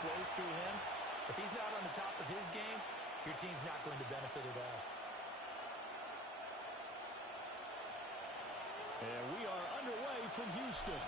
flows through him. If he's not on the top of his game, your team's not going to benefit at all. And we are underway from Houston.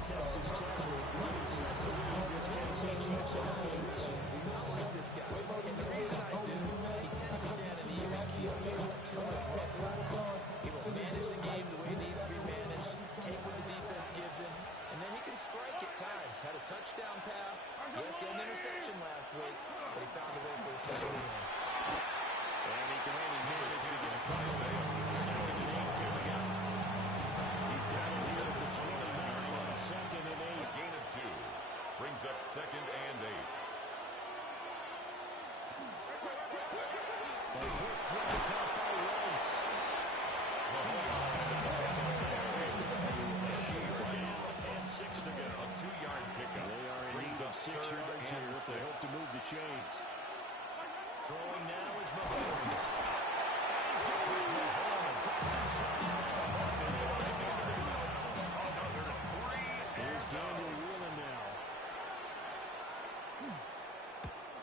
Texas territory, getting set to lead this Kansas City Chiefs offense. I like this guy, and the reason I do, he tends to stand in the even keel. He don't let too much rough around him. He will manage the game the way it needs to be managed, take what the defense gives him, and then he can strike at times. Had a touchdown pass. Yes, he had an interception last week, but he found a way for his team to win. And he can only manage to get a couple. Second and 8 coming up. He's got a lead of the 29 on second and 8. A gain of 2 brings up second and 8. A quick flick caught by Rice. And 6 to go. A 2-yard pickup. They are in need of 6 yards here if they hope to move the chains. Throwing now is Mahomes. He's got Mahomes. Texans Here's Daniel Whelan now.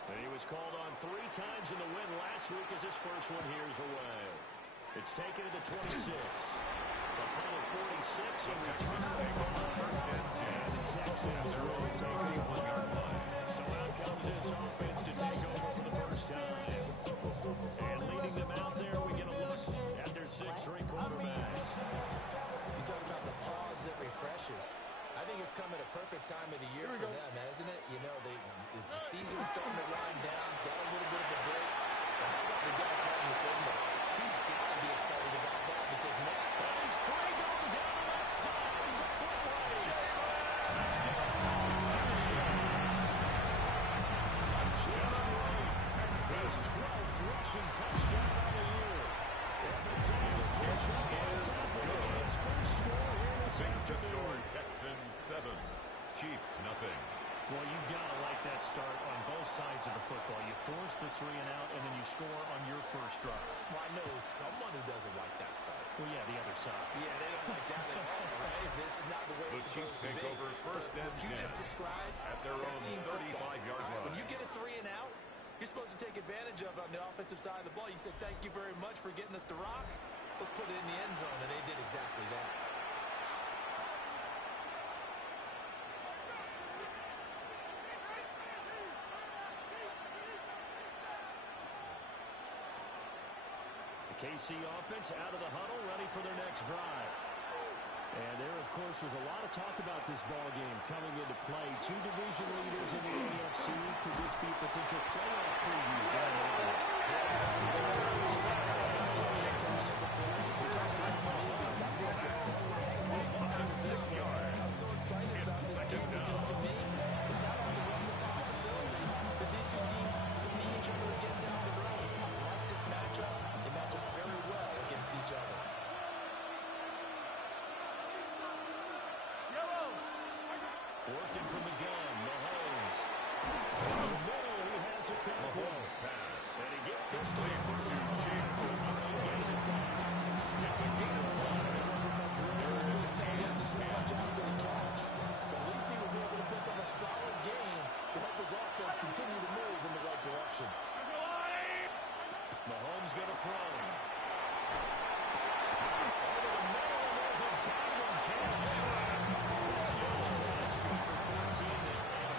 And he was called on 3 times in the win last week as his first one here is away. It's taken to the 26. A punt of 46 and return to the 5. And the Texans will take over. So out comes this offense to take over for the first time. And leading them out there, we get a look at their 6'3" quarterback. You talk about the pause that refreshes. I think it's come at a perfect time of the year for them, hasn't it? You know, it's the season starting to wind down, got a little bit of a break. But how about the guy calling the signals? He's got to be excited about that because now he's free going down the left side. It's a foot race. Touchdown, Houston. His 12th rushing touchdown of the year. And the Texans catch up on top of his first score here this afternoon. Texans 7, Chiefs nothing. Well, you've got to like that start on both sides of the football. You force the 3 and out, and then you score on your first drive. Well, I know someone who doesn't like that start. Well, yeah, the other side. Yeah, they don't like that at all, right? This is not the way it's supposed to be. The Chiefs take over first and 10. What you just described, at their that's own team 35-yard line. When you get a 3 and out, you're supposed to take advantage of it on the offensive side of the ball. You said, thank you very much for getting us to rock. Let's put it in the end zone, and they did exactly that. The KC offense out of the huddle, ready for their next drive. And there, of course, was a lot of talk about this ball game coming into play. 2 division leaders in the AFC. Could this be a potential playoff preview down the line? I'm so excited about this game because to me, it's not only the possibility that these 2 teams see each other again down the road. I like this matchup. They match up very well against each other. Working from the gun, Mahomes. In the middle, he has a couple. Mahomes pass. And he gets this to the 35. Gain of 5. It's a gain of 5. At least he was able to pick up a solid game to help his offense continue to move in the right direction. Mahomes going to throw. Over the middle, and there's a diamond catch. His first catch good for 14.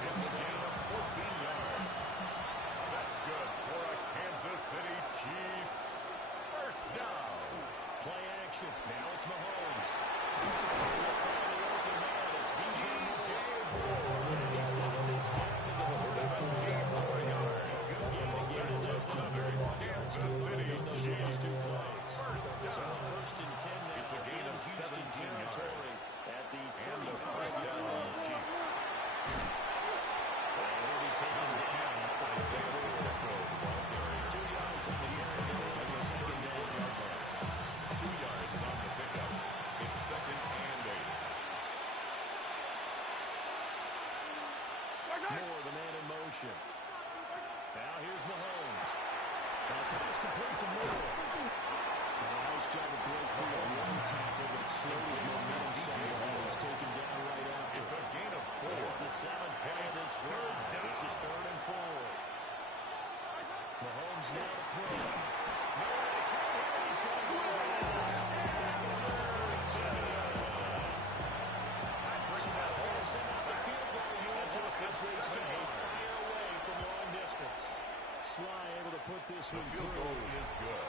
It's a gain of 14 yards. That's good for a Kansas City Chiefs. First down. Play action. Now it's Mahomes. possession. Now here's Mahomes. That pass complete to Moore. Nice job of break through a one tackle that slowed his momentum somewhat. He's taken down right after. It's a gain of 4. It's the 7th play of this drive. This is 3rd and 4. Mahomes now to throw. Nowhere to turn here. He's going to go Sly able to put this one through. Is good.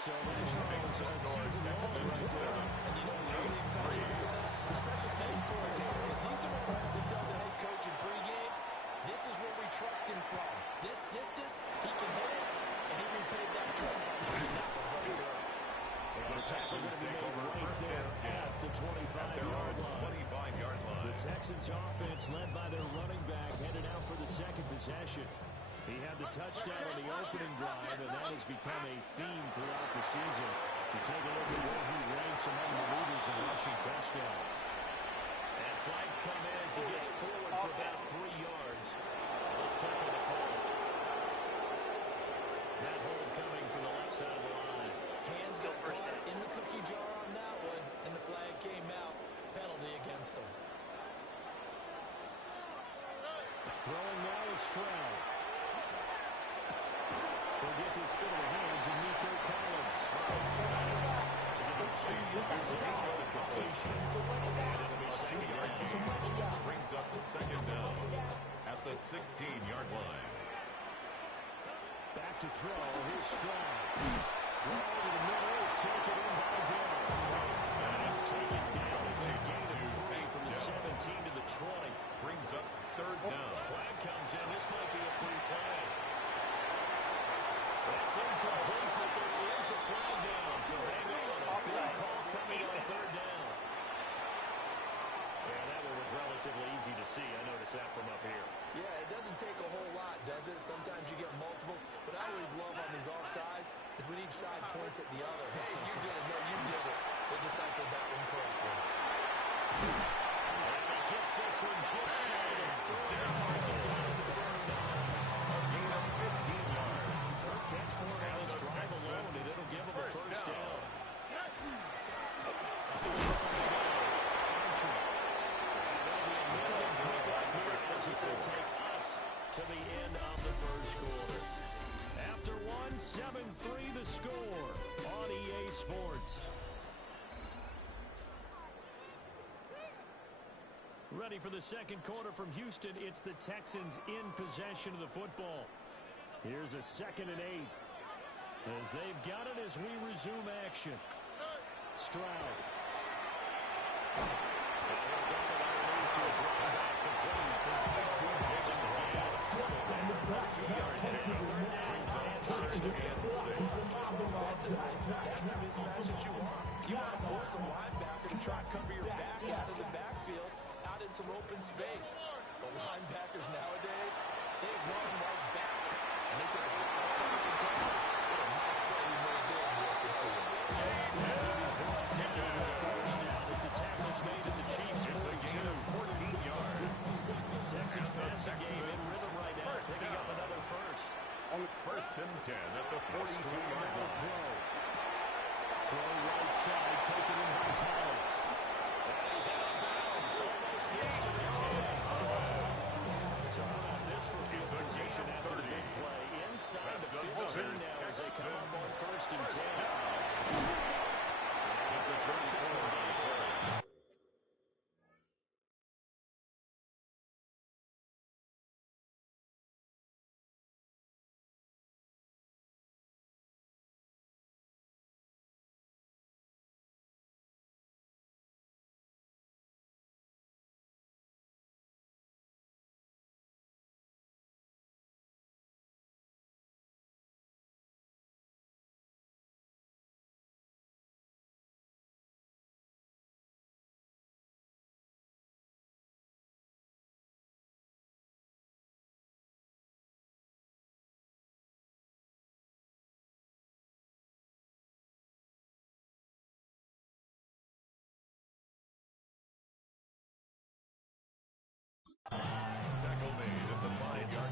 So that's a season long right there. And you know, really excited about that. The special teams coordinator, because he's the one to tell the head coach in pregame, this is where we trust him from. This distance, he can hit it, and he repaid that trust by making that one right there. And the tackle going to be made right there at the 25-yard line. The Texans offense led by their running back headed out for the second possession. He had the touchdown on the opening drive, and that has become a theme throughout the season. To take a look at where he ranks among the leaders in rushing touchdowns. And flags come in as he gets forward for about 3 yards. Let's check on the call. That hold coming from the left side of the line. Hands got caught in the cookie jar on that one, and the flag came out. Penalty against him. Throwing now is Stroud. We'll get this into the hands of Nico Collins. Brings up 2nd down at the 16-yard line. Back to throw. Here's Stroud. Throw to the middle is taken in by Downs. And he's taken down. It's a gain of 3 from the 17 to the 20. Brings up 3rd down. Flag comes in. This might be a free play. That's incomplete, but there is a flag down. So hang on. A big call coming on 3rd down. Yeah, that one was relatively easy to see. I noticed that from up here. Yeah, it doesn't take a whole lot, does it? Sometimes you get multiples. What I always love on these offsides is when each side points at the other. Hey, you did it. No, you did it. They deciphered that one correctly. And he gets this one just shy of 4 yards. A gain of 15 yards. Catch for him on his drive alone, and it'll give him a first down. It will take us to the end of the first quarter. After 1, 7-3 the score on EA Sports. Ready for the second quarter from Houston. It's the Texans in possession of the football. Here's a 2nd and 8. As they've got it as we resume action. Stroud. That's the mismatch that you want. You want to force a linebacker to try and cover your back out of the backfield, out in some open space. But linebackers nowadays, they run like backs, and they take a lot of cover and cover. What a nice play he made there in the open field. First down as the tackle's made in the Chiefs. It's a gain of 14 yards. Texans passing game in rhythm right now, picking up another first. 1st and 10 at the 42-yard line. Throw right side, taken in by Collins. And he's out of bounds, almost gets to the 10. So how about this for field position after the big play? Inside the 15 now as they come up on 1st and 10. He's the 34.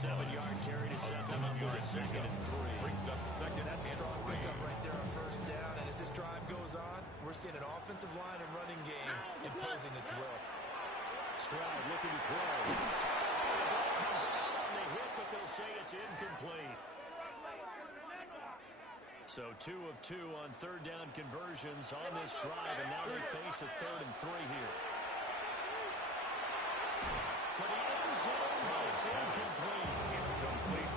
7-yard carry to set them up with a 2nd and 3. Brings up second. That's a and strong 3. pickup right there on first down. And as this drive goes on, we're seeing an offensive line and running game imposing its will. Stroud looking to throw. Ball comes out on the hit, but they'll say it's incomplete. So 2 of 2 on third down conversions on this drive, and now they face a 3rd and 3 here. To the end zone, but it's incomplete.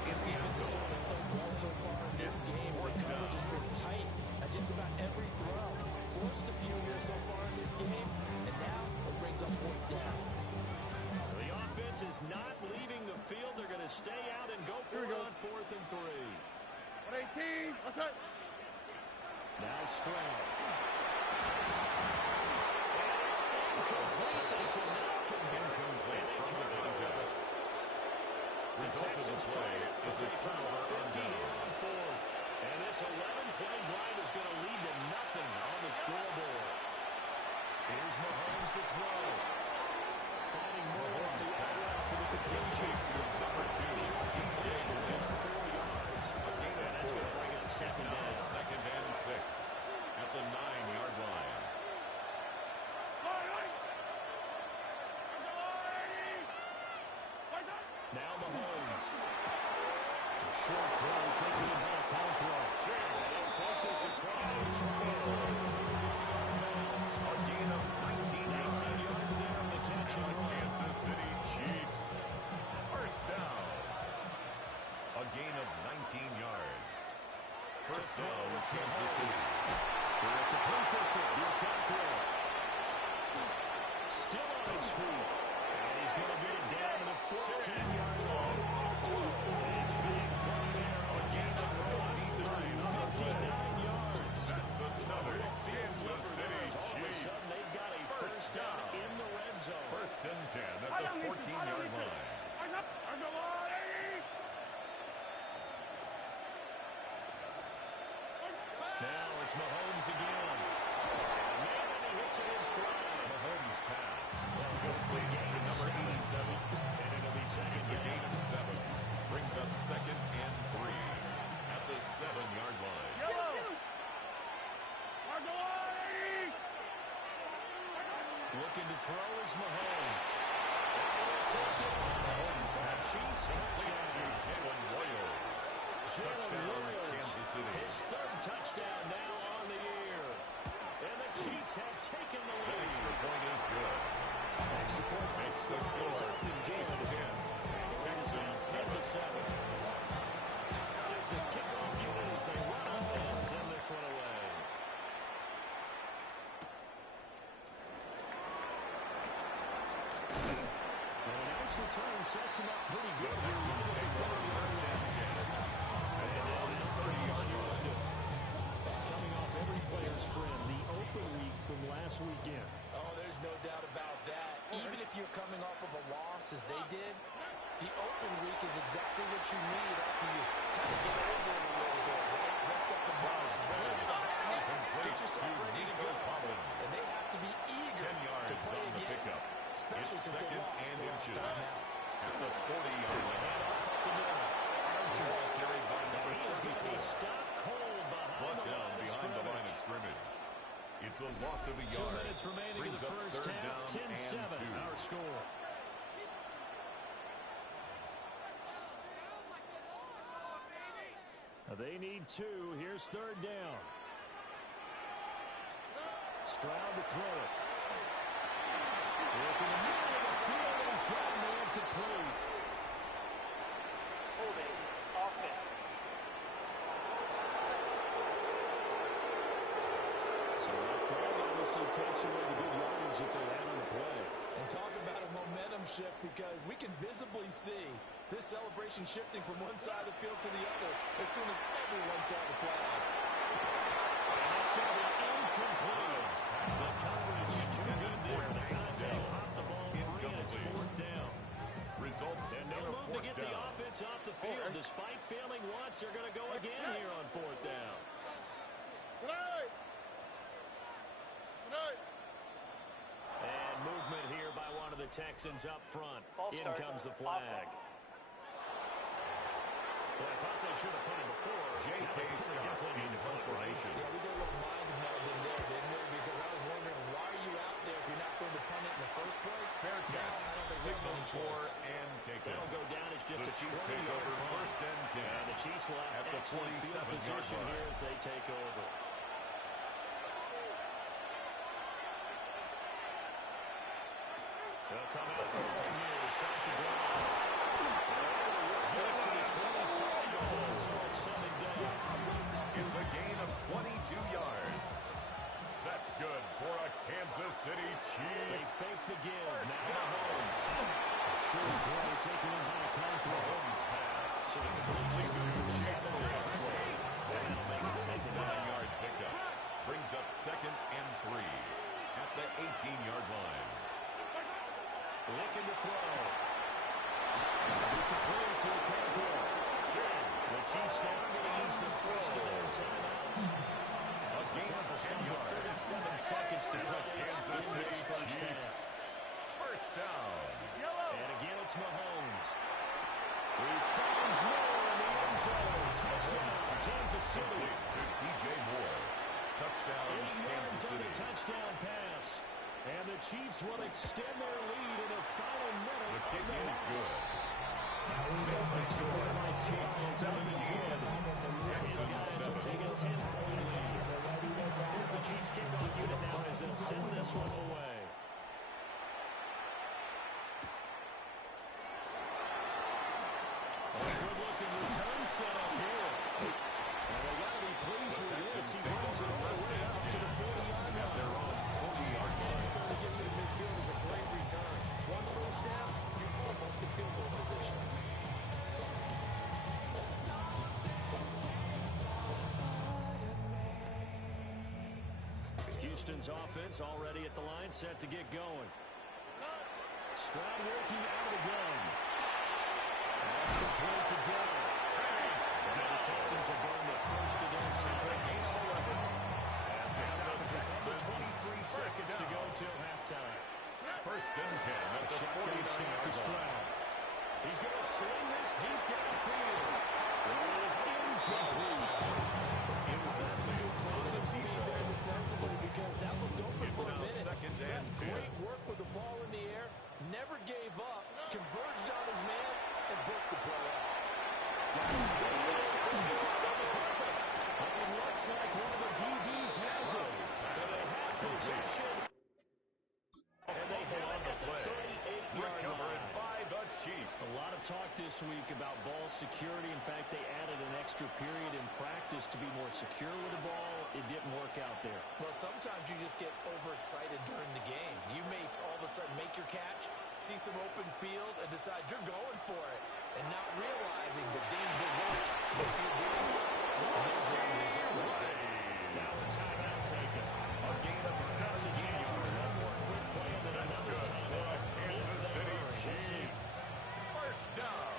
This defense is showing no ball so far in this game. The coverage has been tight at just about every throw. Forced a few here so far in this game, and now it brings up 4th down. The offense is not leaving the field. They're going to stay out and go for it on 4th and 3. 118. What's up? Now Stroud. And it's incomplete. They cannot convert. And they turn it over. The Texans try it, but they come up 50 here on 4th. And this 11-play drive is going to lead to nothing on the scoreboard. Here's Mahomes to throw. Finding more on the outright for the completion. Number 2. Short completion, just 4 yards. And that's going to bring up second down. 2nd and 6 at the 9-yard line. Now Mahomes. Short throw, taking it back, on throw. And he'll take this across the 24. A gain of 19 yards there on the catch and run. Kansas City Chiefs. First down. A gain of 19 yards. First down, Kansas City. He'll complete this one. He'll come through. Still on his feet. And he's going to get it down to the 14-yard line. A big play there on catch and run. 59 yards. That's another Kansas City All of a Chiefs. sudden, they've got a first down in the red zone. First and 10 at the 14-yard line. Now it's Mahomes again. And he hits it in stride. Mahomes pass. Complete to number 87. And it'll be second It's a gain down. of 7. Brings up 2nd and 3 at the 7-yard line. Looking to throw is Mahomes. And take it on for the Chiefs touchdown. Jalen Royals. Jalen Royals, Kansas City. his 3rd touchdown now on the year. And the Chiefs have taken the The lead. extra point is good. Extra point Makes the is score. up and Chiefs good. 10. Texans 10-7. As the kickoff unit as they run up and send this one away. And a nice return sets him up pretty good here. Texans take over first and 10. And now Kansas Houston. Coming off every player's friend, the open week from last weekend. Oh, there's no doubt about that. Even if you're coming off of a loss as they did, the open week is exactly what you need after you kind of get over it a little bit, right? Rest up the bones, rest up the back, get yourself ready to go. And they have to be eager 10 yards to play on the again, pickup. especially It's since they 2nd lost and the last inches time out. at the 40-yard line. Off up the middle. Archer carried by number He is going to be 34. stopped cold behind Brought the down line of behind the line scrimmage. of scrimmage. It's a loss of a 2 yard. minutes remaining in Brings the up first 3rd half. down 10-7 and 2. our score. They need 2. Here's 3rd down. Stroud to throw it. In the middle of the field, he's got a man complete. Holding. Offense. So that flag obviously takes away the good yardage that they had on the play. And talk about a momentum shift, because we can visibly see this celebration shifting from one side of the field to the other as soon as everyone saw the flag. And it's going to be incomplete. The coverage too good there. The contact popped the ball free, and it's 4th down. Results And in no a move to 4th get the down. offense off the field. Despite failing once, they're going to go again here on 4th down. Tonight. Tonight. And movement here by one of the Texans up front. False In start. comes the flag. Well, I thought they should have punted before. J.K. Scott definitely need to punt confirmation. Yeah, we did a little mind melding there, didn't we? Because I was wondering, why are you out there if you're not going to punt it in the first place? Fair catch. I don't think we have Signal any for choice. and taken. That'll go down as just The a Chiefs take 20-yard over punt. first and 10. And the Chiefs will have At the excellent field 47-yard position line. here as they take over. They'll come out from here to start the drive. Just to the 25-yard line, second down. It's a gain of 22 yards. That's good for a Kansas City Chiefs. They fake the give. Now Mahomes. Short throw taken in by Conklin. Mahomes pass. So the completion goes for 7 yards. That'll make it 7-yard pickup. Brings up second and 3 at the 18-yard line. Looking to throw. Complete to Conklin. The Chiefs now going to use the first of their timeouts. A gain of 10 yards. 37 seconds to play Kansas in this City first half. Chiefs. First down. And again, it's Mahomes. He finds Moore in the end zone. Touchdown, Kansas City. To DJ Moore. Touchdown, 8 yards Kansas on the City. touchdown pass. And the Chiefs will extend their lead in the final minute. The kick of the is half. good. Makes the score by 6. Out the good. His guys will take a 10-point lead. Here's the Chiefs kickoff unit now as they'll send this one away. A good-looking return set up here. And they got to be pleased with this. He brings it all the way out to the 40-yard line. Their own 40-yard line. Return to get you to midfield is a great return. One first down, you're almost in field goal position. Houston's offense already at the line, set to get going. Stroud working out of the gun. That's complete to Dillon. And the Texans will burn the first of their 10. As the stoppage at 23 seconds to go till halftime. First and 10 at the Shotgun snap to 49-yard line. Stroud. He's going to swing this deep downfield. It is incomplete. Closing speed there defensively because that looked open It's for a now minute. second and That's 10. great work with the ball in the air. Never gave up. Converged on his man and broke the play out. It looks like one of the DBs has it. But they have possession. And they have On the play. 38-yard Recovered line. by the Chiefs. A lot of talk this week about ball security. In fact, they added an extra period in practice to be more secure with the ball. It didn't work out there. Well, sometimes you just get overexcited during the game. You may all of a sudden make your catch, see some open field, and decide you're going for it, and not realizing the danger works if you're doing so. Now a timeout taken. A gain of 17 yards. One more quick play and then That's another good for timeout. the Kansas If they City hurry. We'll see. Chiefs. First down.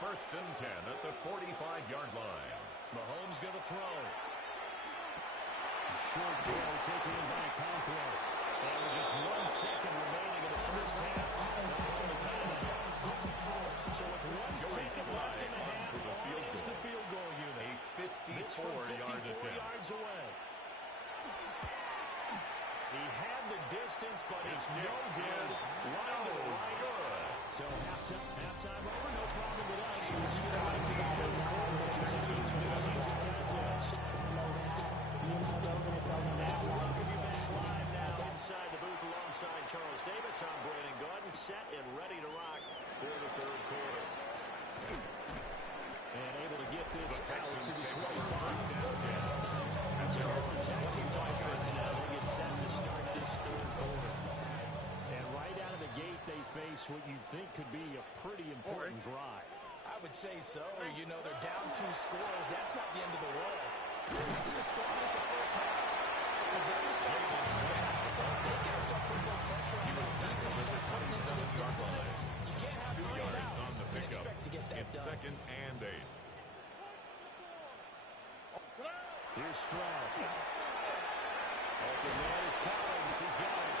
First and 10 at the 45-yard line. Mahomes going to throw. Short throw taken in by Conklin. And with just 1 second remaining in the first half, they'll call the timeout. So with 1 second left in the half, for the field it's goal. the field goal unit. A This from 54-yard 54 attempt. yards away. He had the distance, but it's no good. Line to right. So halftime over, no problem with us. Let's get right to the third quarter to continue this midseason contest. And we welcome you back live now inside the booth alongside Charles Davis. I'm Brandon Gaudin, set and ready to rock for the third quarter. And able to get this out to the 25. So here's the Texans offense now. They get set to start this third quarter. And right out of the gate, they face what you think could be a pretty important drive. I would say so. You know, they're down 2 scores. That's not the end of the world. If you score this in first half, but then you start they got to start putting more pressure on this defense. Start cutting into this deficit. You can't have 2 3 yards downs on the and pickup. expect to get that It's done. second and 8. Here's Stroud. Open man is Collins. He's got it.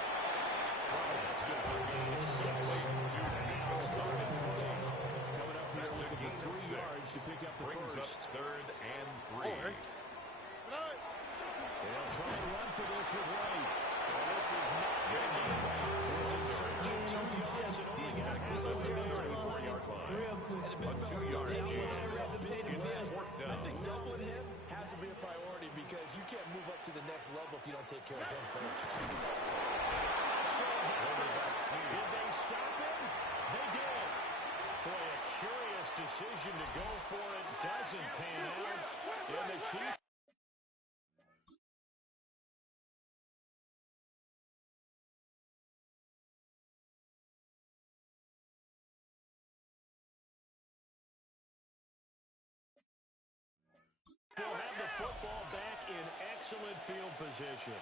That's good for a gain of 6. Coming up here looking for 3 yards. three. They'll try and run for this with White. Well, this is not going to be enough. Forcing searching 2 yards and only got half of the 34-yard line. And the big A fella 2-yard stepped down gain. when they made it It's win. fourth I down. think doubling him has to be a priority because you can't move up to the next level if you don't take care of him first. Quarterback sneak. Did they stop him? They did. Boy, a curious decision to go for it. Doesn't pan out. And the Chiefs. They'll have the football back in excellent field position.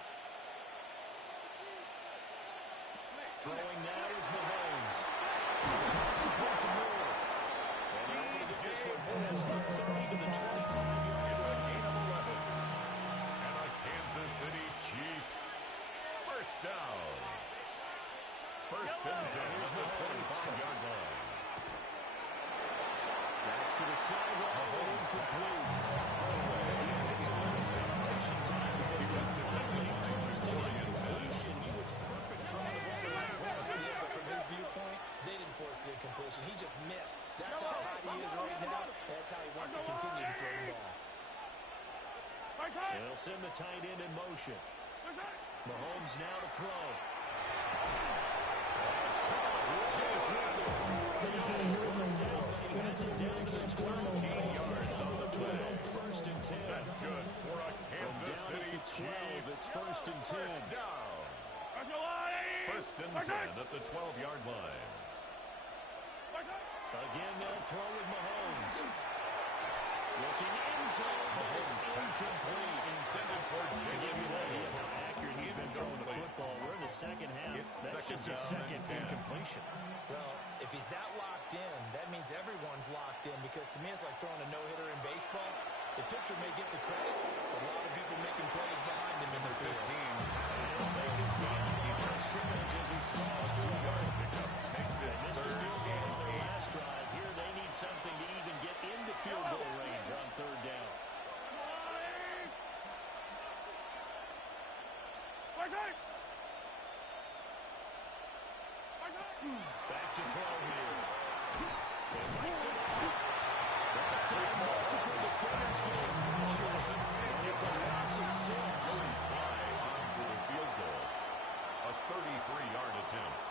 Throwing now is Mahomes. Points of more. And they're able to get this one past the 30 to the 25-yard It's a line. gain of 11. And a Kansas City Chiefs first down. First and 10 at the 25-yard line. That's to the sideline and incomplete. Defensive line celebration time because they finally forced an incompletion. He was perfect throwing the ball to the right point. Yeah, but from his viewpoint, they didn't force the incompletion. He just missed. That's how hot he is right now, and that's how he wants to continue to throw the ball. They'll send the tight end in motion. Mahomes now to throw. That's caught. Rogers with it. The Eagles brought down, but he has it down to the 12 yards on the 12. First and 10. That's good for a From Kansas down City at the 12, Chiefs. it's first and 10. First down. First and 10 at the 12-yard line. Again, they'll throw with Mahomes. Looking in zone, but it's incomplete. Intended for To give Jimmy you an idea of how Ward. accurate he's been throwing the football, we're in the second half. It's That's second just his down second and 10. incompletion. Well, if he's that locked in, that means everyone's locked in because to me it's like throwing a no-hitter in baseball. The pitcher may get the credit, but a lot of people making plays behind him in the field. He'll take this beyond the line of scrimmage as he slides to the yard. Pickup makes it They missed a third field goal and on their 8. last drive. Here they need something to even get into field goal range on third down. Back to throw here. He fights it out. That's it. Multiple defenders getting pressure. It's a loss of 6. Joey Sly on for the field goal. A 33-yard attempt.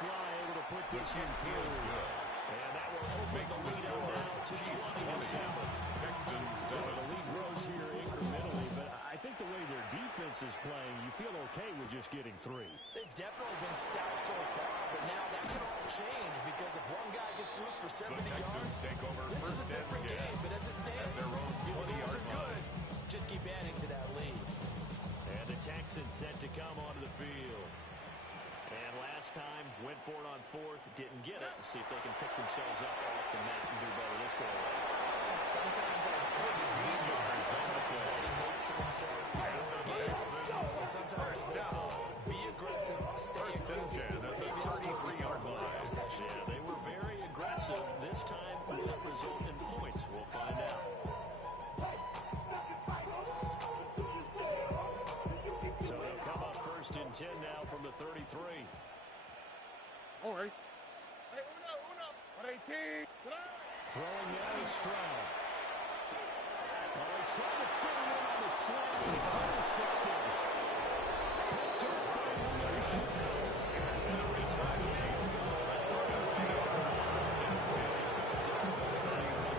Sly able to put this in Feels through. good. And that will open Makes the the lead score. out now to Chiefs 27. Texans So 7. the lead grows here incrementally, but I think the way their defense is playing, you feel okay with just getting 3. They've definitely been stout so far, but now that can all change because if one guy gets loose for 70 The Texans yards, take over this is first a and different 10 game. But as it at stands, their own the Eagles 20-yard are good. line. Just keep adding to that lead. And the Texans set to come onto the field. And last time, went for it on 4th, didn't get it. We'll see if they can pick themselves up off the mat and do better this go around. Sometimes I think it's easier to coaches writing notes to themselves before a game. And sometimes it says, be aggressive, stay aggressive. Maybe that's what we saw in the last possession. Yeah, they were very aggressive. This time, will it result in points? We'll find out. So they'll come up first and 10 now from the 33. All right. Hey, uno. 118. Throwing now to Stroud. Well, they try to fit it in on the slant. It's intercepted. Picked up by Leadership. And a return field goal at 35.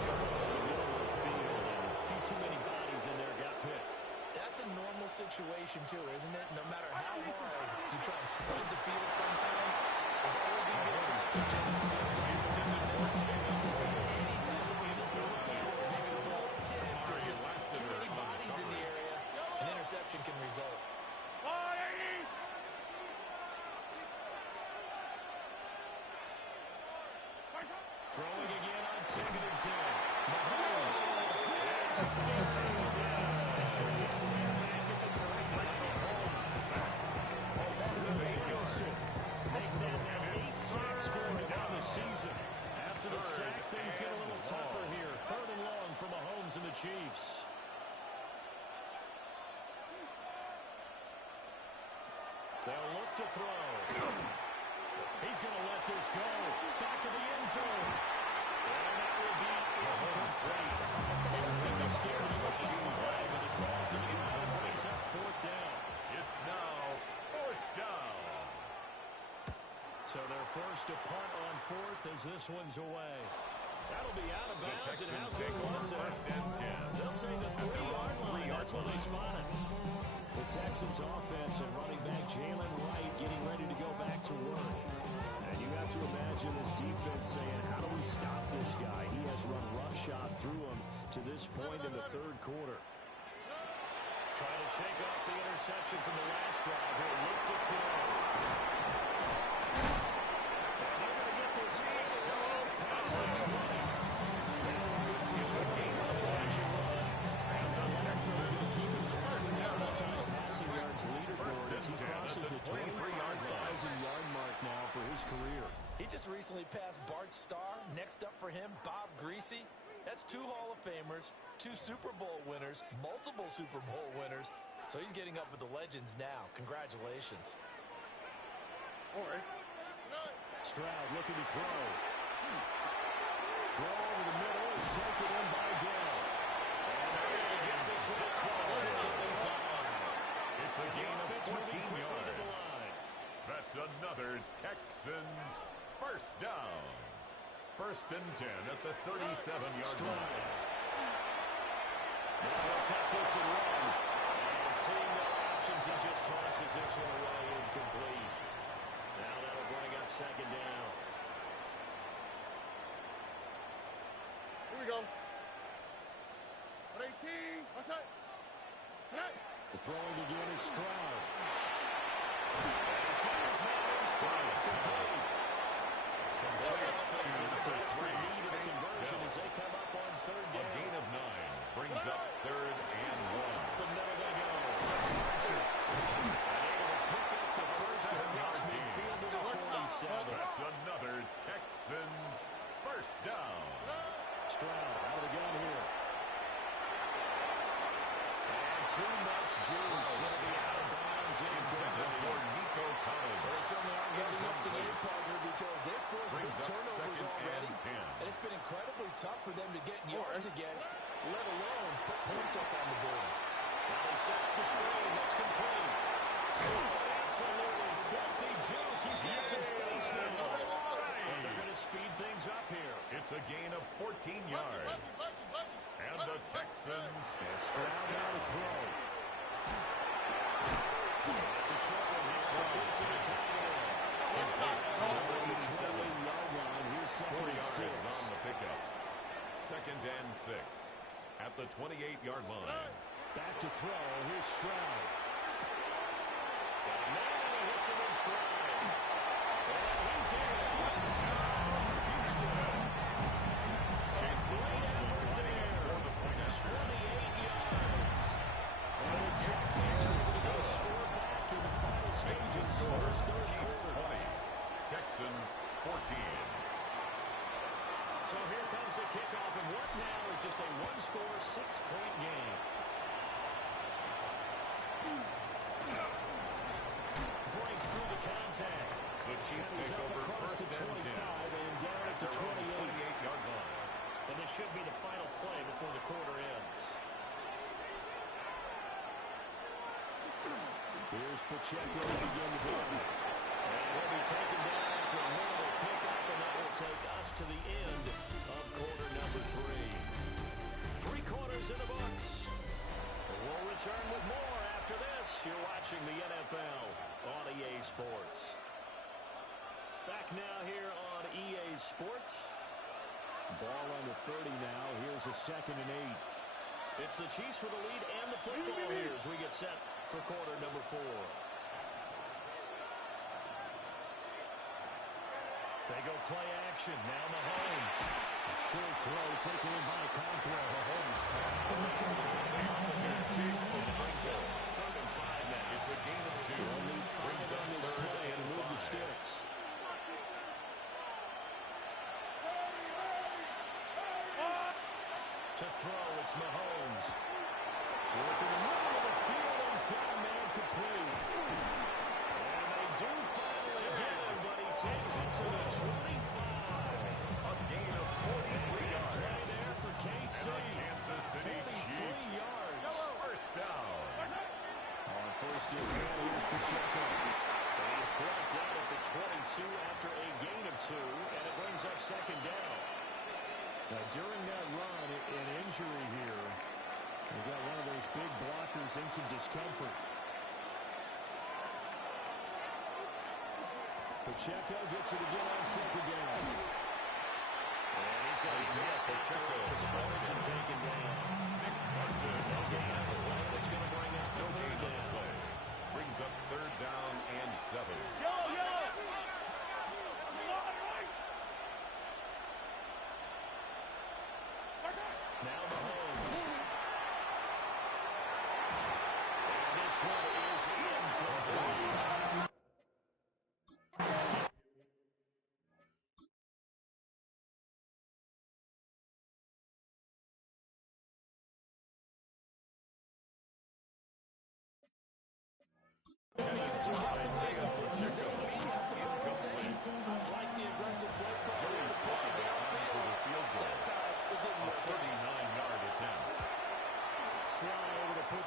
Jones in the middle of the field, and a few too many bodies in there got picked. That's a normal situation, too, isn't it? No matter how hard you try and spread the field sometimes, there's always going to be a traffic jam. Anytime you miss a throw, or maybe the ball's tipped, or just too many bodies in the area, an interception can result. Throwing again on 2nd and 10. Mahomes. Make that now 8 sacks for him on the season. After the sack, things get a little tougher here. 3rd and They'll look to throw. He's going to let this go. Back of the end zone. And that will be incomplete. He was scared of the flag, and he falls to the ground and brings up fourth down. It's now fourth down. So they're forced to punt on fourth as this one's away. That'll be out of The bounds. And how Texans big take was over it? first and 10. They'll say the 3-yard line. That's where they spot it. The Texans offense and running back Jalen Wright getting ready to go back to work. And you have to imagine this defense saying, how do we stop this guy? He has run roughshod through him to this point in the third quarter. Trying to shake off the interception from the last drive. He'll look to throw. And they're going to get this in. Past the 20. Good future game on the catch and run. And the Texans are going to keep him close. Now that's on the passing yards leaderboard as he crosses the 25,000-yard mark now for his career. He just recently passed Bart Starr. Next up for him, Bob Greasy. That's 2 Hall of Famers, 2 Super Bowl winners, multiple Super Bowl winners. So he's getting up with the legends now. Congratulations. All right. Stroud looking to throw. Throw over the middle is taken in by Dell. And they're going to get this one across the 55. It's a gain of 14 to the yards. line. That's another Texans first down. First and 10 at the 37-yard line. Now he'll take this and run. And seeing no options, he just tosses this one away incomplete. Now that'll bring up second down. Here we go. 18. What's that? The throwing again is Stroud. He's got his man in Stroud. Complete. Desperate need of a conversion as they come up on third down. A gain of 9 brings up third and 1. The middle they go. Unable to pick up the first across midfield to the 47. That's another Texans first down. Stroud out of the gun here. And too much juice. It'll be out of bounds. Intended for Nico Collins. They certainly aren't getting up to their partner because they've forced Brings big up turnovers second already. and 10. And it's been incredibly tough for them to get yards against, let alone put points up on the board. Now they set up the screen. That's complete. Oh, absolutely filthy juke. He's got some space now. And they're going to speed things up here. It's a gain of 14 yards. And the Texans Stroud now to throw. That's a short one here. Into the tight end. On the 20-yard line. Here's 4 second and yards 6. on the pickup. Second and 6 at the 28-yard line. Back to throw. Here's Stroud. And now he hits him in stride. And he's here. Touchdown, Houston. Great effort there. 28 yards. And the Texans are able to get a score back in the final stages of this third quarter. Texans 14. So here comes the kickoff, and what now is just a one-score, 6-point game. Breaks through the contact. The Chiefs take over Across first the and 25 10 and down at the their own 28. 28-yard line. And this should be the final play before the quarter ends. Here's Pacheco to begin the drive. And he'll be taken down after a minimal pickup, and that will take us to the end of quarter number 3. 3 quarters in the books. We'll return with more after this. You're watching the NFL on EA Sports. Back now here on EA Sports. Ball under 30 now. Here's a second and 8. It's the Chiefs with the lead and the football here as we get set for quarter number 4. They go play action. Now Mahomes. A short throw taken in by Conqueror. Mahomes. Brings up 3rd and 5 now. It's a gain of 2. Only 5 on this play and move the sticks. To throw, it's Mahomes. Working the middle of the field, and he's got a man complete. And do finally get him, but he takes it to the 25. A gain of 43 yards. Play there for KC. Kansas City 43 Chiefs. yards. First down. On first and 10, here's Pacheco. And he's brought down at the 22 after a gain of 2, and it brings up second down. Now, during that run, an injury here, we've got one of those big blockers in some discomfort. Pacheco gets it again on second down. And he's got Pacheco scrimmage and taken down. Nick Martin. No gain on the play. That's going to bring up the third down. Brings up third down and 7. Now Mahomes. And this one is incomplete.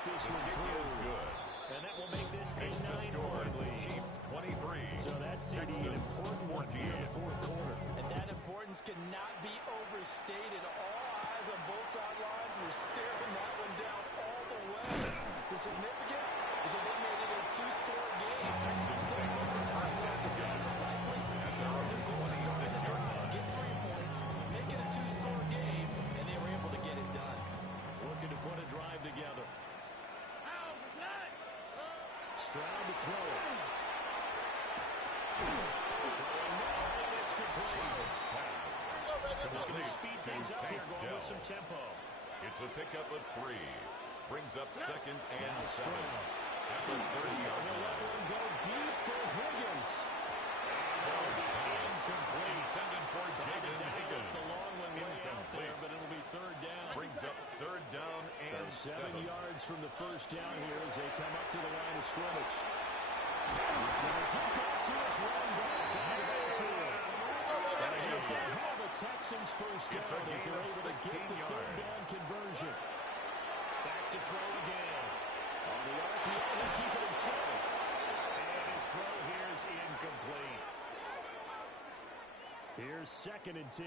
This one through. Good. And that will make this a Makes the 9-point lead. Chiefs 23. So that's an important one here in the fourth quarter. And that importance cannot be overstated. All eyes on both sidelines were staring that one down all the way. The significance is that they made it a 2-score game. They still went to tie for to go. Likely, that was their goal to start the drive, get 3 points, make it a 2-score game, and they were able to get it done. Looking to put a drive together. Stroud to throw it. Throwing now, and it's complete. Looking to speed things up here, going with some tempo. It's a pickup of 3. Brings up second and 7. Stroud. At the 30-yard line. Go deep for Higgins. Incomplete. Intended for Jaden Higgins. The long one way out there, Incomplete. but it'll be third down. Brings up third down and 7 7. yards from the first down here as they come up to the line of scrimmage. He's going to get back to his run back down the backfield. And he's going to have a Texans first down as they're able to get the third down conversion. Back to throw again. On the RPO, he'll keep it himself. And his throw here is incomplete. Here's second and 10.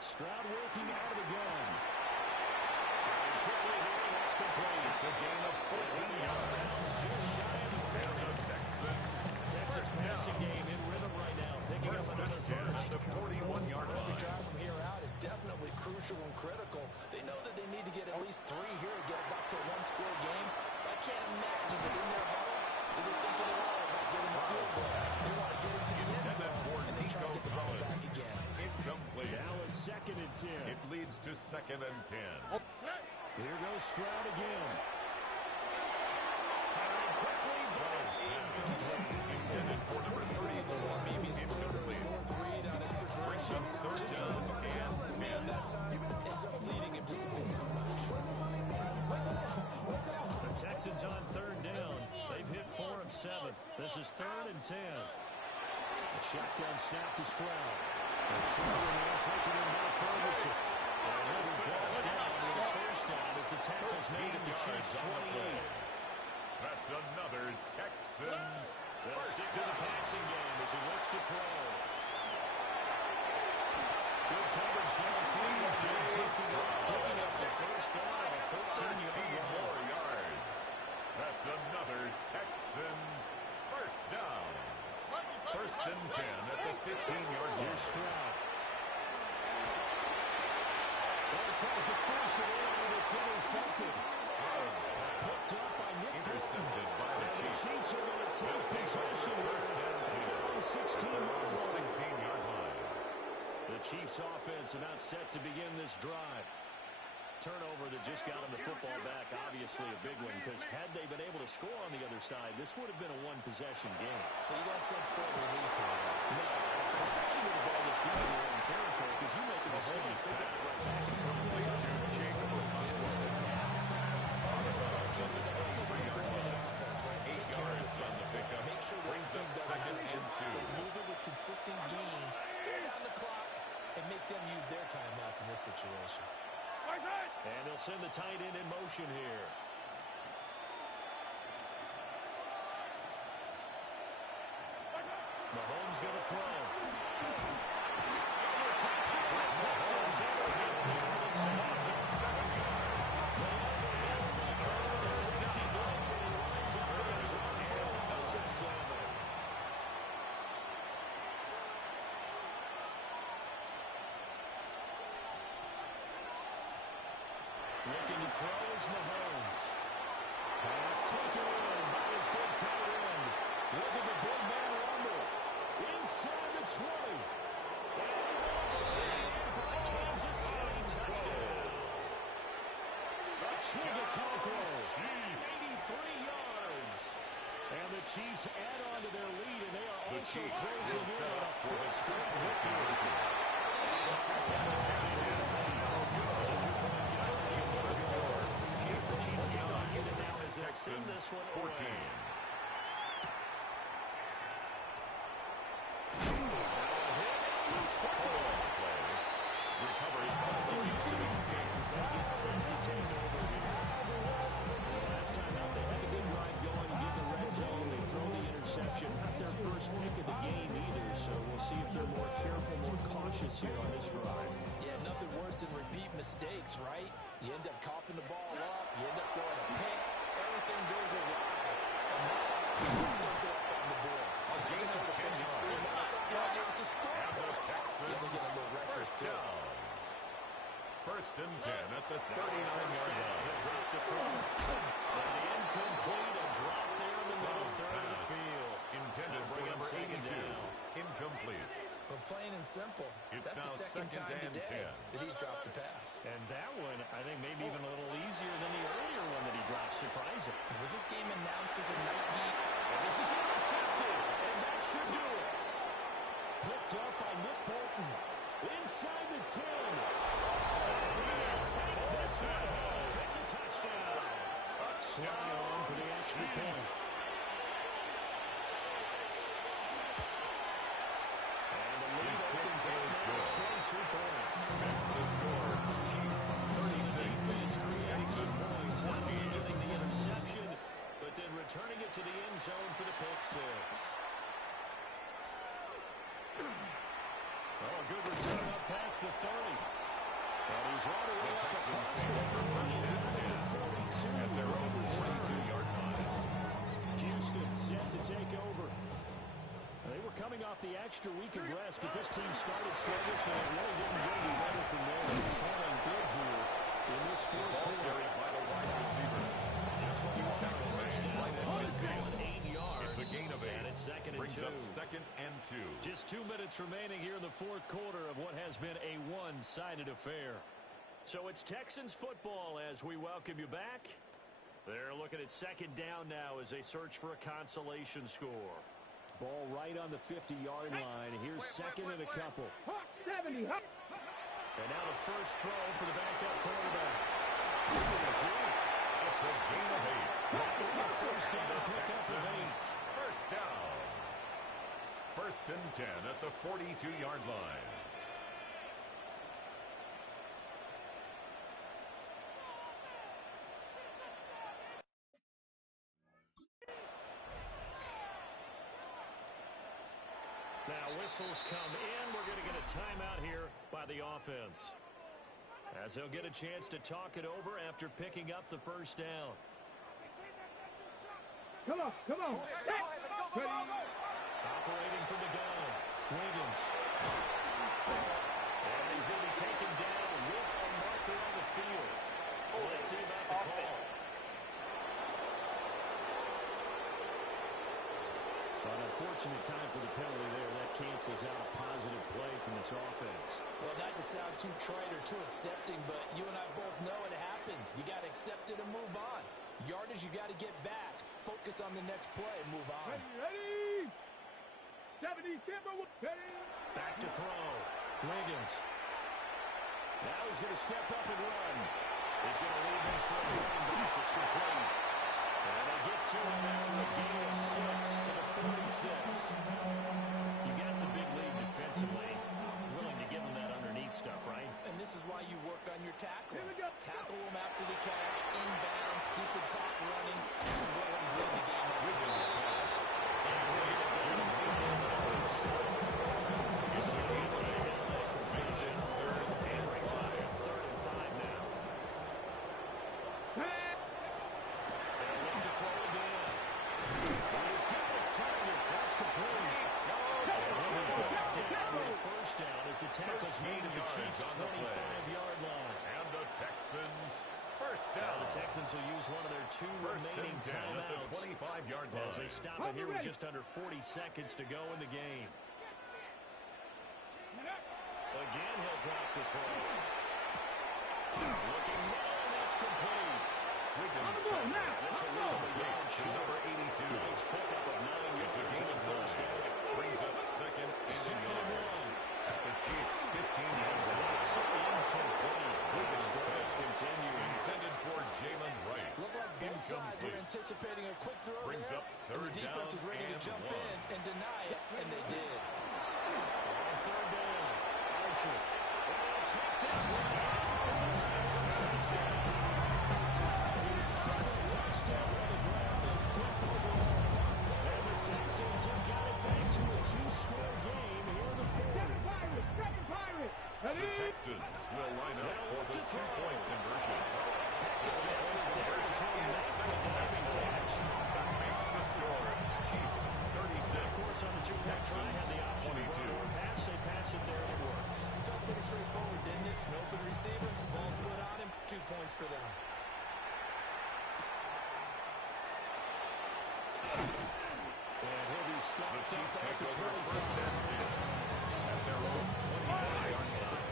Stroud working out of the gun. And quickly here, that's complete. It's a gain of 14 yards. Just shy of the 40. Texas passing game in rhythm right now, picking up another first. The 41-yard Every line. drive from here out is definitely crucial and critical. They know that they need to get at least 3 here to get it back to a 1-score game. I can't imagine that in their huddle, they're thinking at all about getting a field goal. They want to get into the end zone, and they try to get the ball back again. Incomplete. Now a second and 10. It leads to second and 10. Here goes Stroud again. Firing quickly, but it's incomplete. Intended for number 3. Maybe his Incomplete. read on his Brings up third down and 10. that time ends up leading him just a bit too much. The Texans on third down. They've hit 4 of 7. This is third and 10. A shotgun snap to Stroud. And Stroud taking him by Ferguson. And he'll be brought down with a first down as the tackle's made at the Chiefs' 28. That's another Texans. They'll stick to the passing game as he looks to throw. Good coverage downfield. Picking up the first down on a 13-yard more yards. That's another Texans first down. First and 10 at the 15-yard line. Here's Stroud. Well, he tries to force it in, and it's intercepted. Picked up by Nick. Intercepted by the And the Chiefs. Chiefs are going to take possession here. First down At the 16-yard line. The Chiefs offense about set to begin this drive. Turnover that just got them the football back, obviously a big one, because had they been able to score on the other side, this would have been a one-possession game. So you don't sense full relief here, though. No, especially with the ball this deep in your own territory, because you make a mistake, they got it right back in perfect possession. It's like you need to bring the offense right this on the pickup. Make sure the Brings team up doesn't second do and two. move it with consistent gains, wear down the clock, and make them use their timeouts in this situation. And they'll send the tight end in motion here. Mahomes going to throw. Looking to throw is Mahomes. Pass taken in by his big tight end. Look at the big man rumble. Inside the 20. And for a Kansas City touchdown. Touchdown to Cockrell. 83 yards. And the Chiefs add on to their lead, and they are also closing in on a fifth straight victory. The Chiefs get on here now as they send this one 14. Recovery continues to be defenses and gets set to take over here. Last time out, they had a good drive going and get the red zone. They throw the interception. Not their first pick of the game either, so we'll see if they're more careful, more cautious here on this drive. Yeah, nothing worse than repeat mistakes, right? You end up coughing the ball up, you end up throwing a pick, everything goes awry. And now, let's go up on the board. A gain of 10 yards. It's a score. And the Texans Get a little first too. down. First and 10 at the 39-yard line. Drop the throw. An incomplete, a drop there in the middle third of the field. Intended for number 82. Incomplete. But plain and simple, It's that's now the second second time and today 10. that he's dropped a pass. And that one, I think, maybe even a little easier than the earlier one that he dropped. Surprising. Was this game announced as a night game? And this is intercepted. And that should do it. Picked up by Nick Bolton. Inside the 10. Take this one home. It's a touchdown. Touchdown for the extra point. And the lead opens up now at 22 points. That's the score. Chiefs Chiefs 36. defense creating some points. Not Texans 14. getting the interception, but then returning it to the end zone for the pick six. Oh, good return up past the 30. And he's all the way The up Texans across take the over 30 first and and down to 10 the 42. at their own 42-yard line. Houston set to take over. They were coming off the extra week of rest, but this team started sluggish, and it really didn't get any better from there. They're trailing big here in this fourth Ball quarter. carried by the wide receiver. Just when you want to First man down, right at midfield. 8 yards. It's a gain of 8. And it's second and Brings 2. up second and 2. Just 2 minutes remaining here in the fourth quarter of what has been a one-sided affair. So it's Texans football as we welcome you back. They're looking at second down now as they search for a consolation score. Ball right on the 50-yard line. Here's second and a couple. 70. And now the first throw for the backup quarterback. It's a gain of 8. The first down pickup of 8. First down. First and 10 at the 42-yard line. Now whistles come in. We're going to get a timeout here by the offense, as they'll get a chance to talk it over after picking up the first down. Come on. Operating from the gun, Wiggins. And he's going to be taken down with a marker on the field. Let's see about the call. An unfortunate time for the penalty there. That cancels out a positive play from this offense. Well, not to sound too trite or too accepting, but you and I both know it happens. You got to accept it and move on. Yardage, you got to get back. Focus on the next play and move on. Ready? 70, ready? Back to throw. Wiggins. Now he's going to step up and run. He's going to lead this for a running back. It's complete. And they get to him after a gain of 6 to the 46. You got the big lead defensively. Willing to give him that underneath stuff, right? And this is why you work on your tackle. Tackle them after the catch, inbounds, keep the clock running. Just go ahead and lead the game up. And we're going to go to the so they're able to handle that completion. And brings up 3rd and 5 now. They'll look to throw it down. He's got his target. That's complete. Down with a first down as the tackle's made at the Chiefs' 25-yard line. And the Texans first down. Now the Texans will use one of their 2 remaining timeouts 25-yard line. as they stop it here with just under 40 seconds to go in the game. Again, he'll drop the throw. Looking now, and that's complete. Wiggins This will leave him a yard to short. number 82. Nice pickup of 9 It's a yards gain on of first 9. down. Brings up 2nd and 1. At the Chiefs' 15-yard line. It's incomplete. Wiggins Drives continue. intended for Jalen Wright. Look like both sides were Incomplete. anticipating a quick throw Brings there. up And 3rd the defense down was ready to and jump 1. in and deny it, and they did. On 3rd down, Archer. They'll take this one down for the Texans touchdown. His 2nd touchdown on the ground and 10th overall. And the Texans have got it back to a 2-score game here in the 4th. The Texans will line up for the 2-point conversion. That makes the score. Chiefs 36. Of course, on the 2-point try, had the option to 22. run or pass. They pass it there, and it works. Felt pretty straightforward, didn't it? An open receiver, ball's put on him, 2 points for them. And he'll be The stopped Chiefs up at take the over 25. 1st and 10 at their own 25-yard line.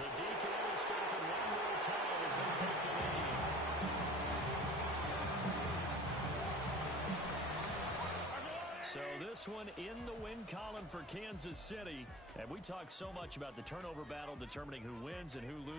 The Deacon will stop it one more time as they take the lead. So this one in the win column for Kansas City. And we talk so much about the turnover battle determining who wins and who loses.